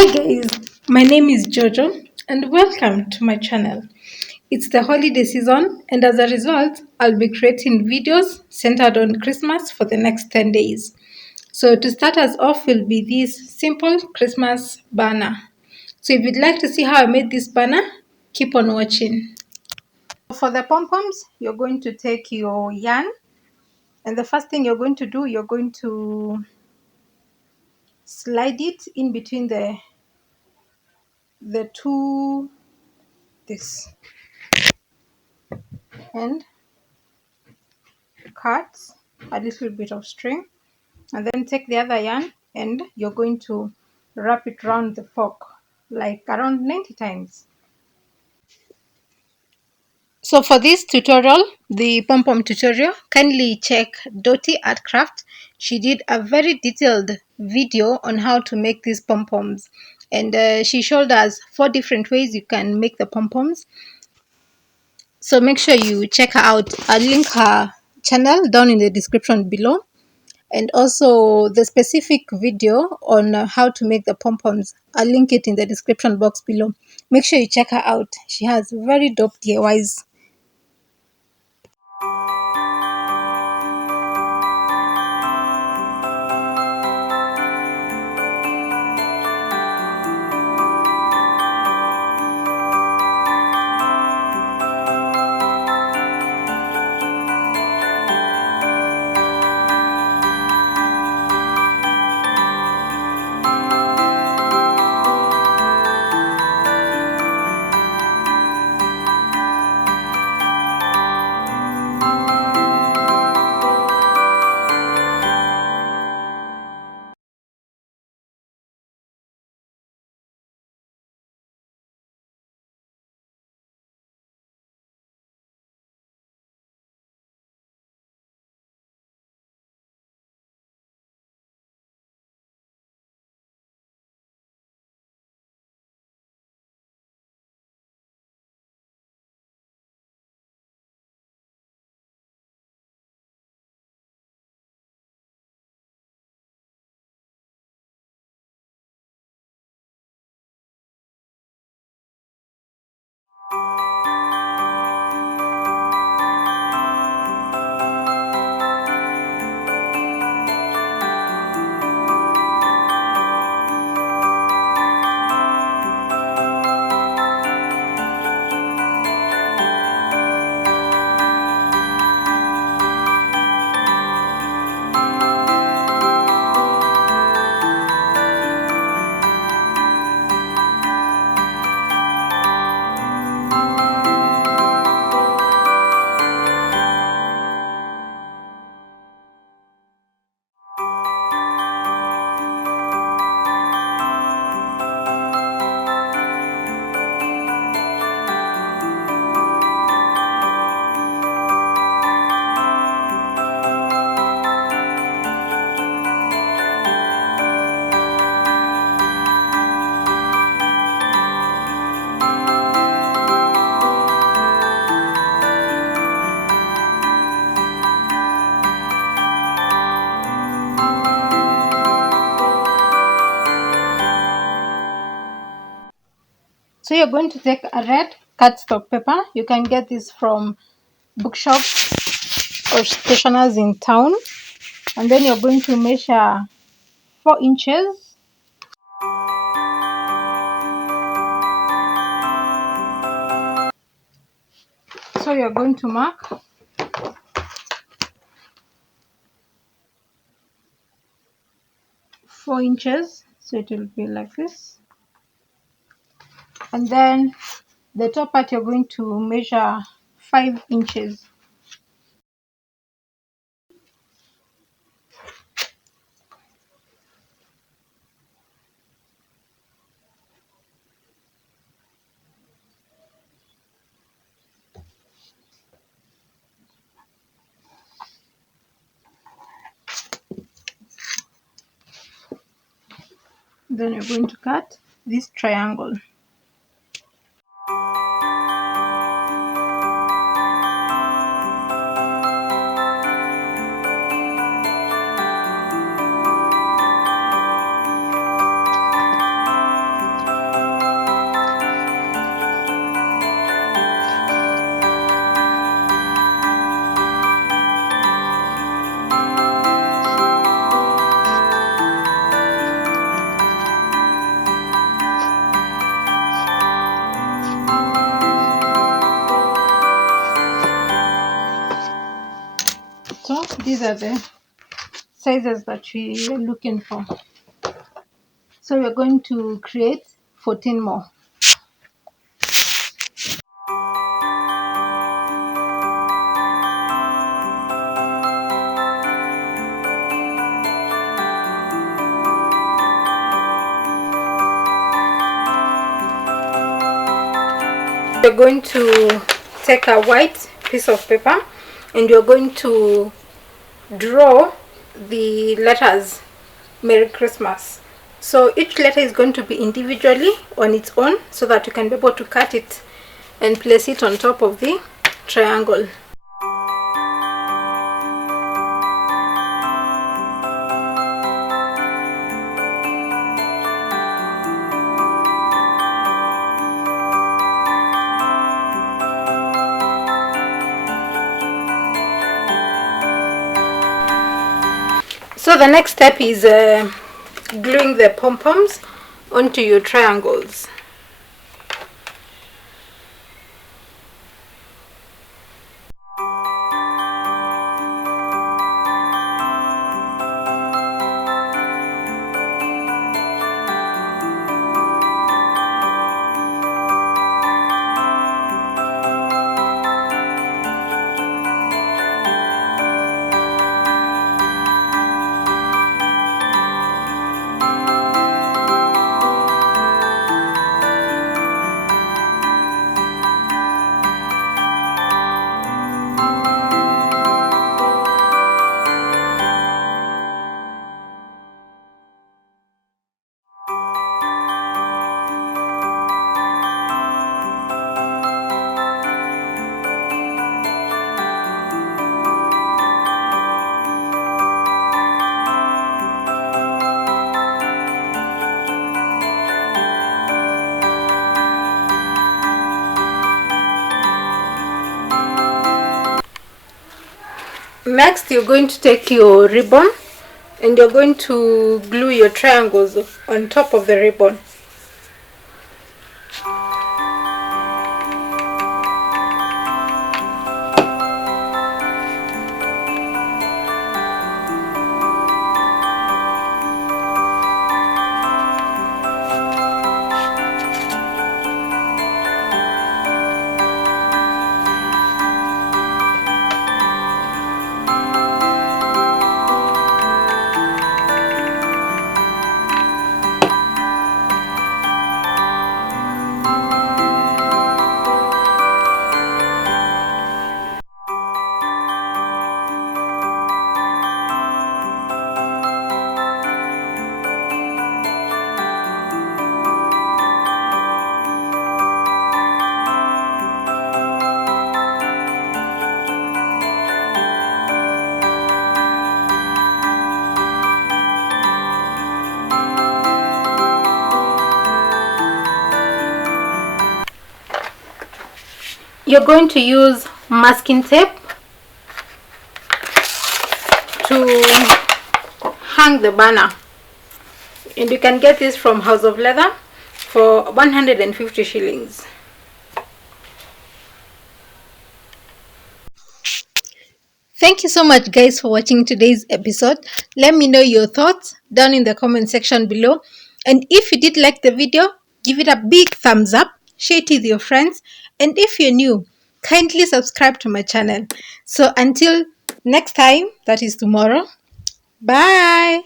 Hi guys, my name is Jojo and welcome to my channel. It's the holiday season and as a result, I'll be creating videos centered on Christmas for the next 10 days. So to start us off will be this simple Christmas banner. So if you'd like to see how I made this banner, keep on watching. For the pom-poms, you're going to take your yarn and the first thing you're going to do, you're going to slide it in between the two this and cut a little bit of string and then take the other yarn and you're going to wrap it around the fork like around 90 times. So for this tutorial, the pom-pom tutorial, kindly check Dottie Art Craft. She did a very detailed video on how to make these pom-poms and she showed us 4 different ways you can make the pom-poms. So make sure you check her out. I'll link her channel down in the description below. And also the specific video on how to make the pom-poms. I'll link it in the description box below. Make sure you check her out. She has very dope DIYs. So you're going to take a red cardstock paper. You can get this from bookshops or stationers in town. And then you're going to measure 4 inches. So you're going to mark 4 inches. So it will be like this. And then the top part you're going to measure 5 inches. Then you're going to cut this triangle. So these are the sizes that we are looking for. So we're going to create 14 more. We're going to take a white piece of paper and you're going to draw the letters Merry Christmas. So each letter is going to be individually on its own so that you can be able to cut it and place it on top of the triangle. So the next step is gluing the pom-poms onto your triangles. Next, you're going to take your ribbon and you're going to glue your triangles on top of the ribbon. You're going to use masking tape to hang the banner, and you can get this from House of Leather for 150 shillings. Thank you so much guys for watching today's episode. Let me know your thoughts down in the comment section below, and if you did like the video, give it a big thumbs up, share it with your friends, and if you're new, kindly subscribe to my channel. So until next time, that is tomorrow, bye.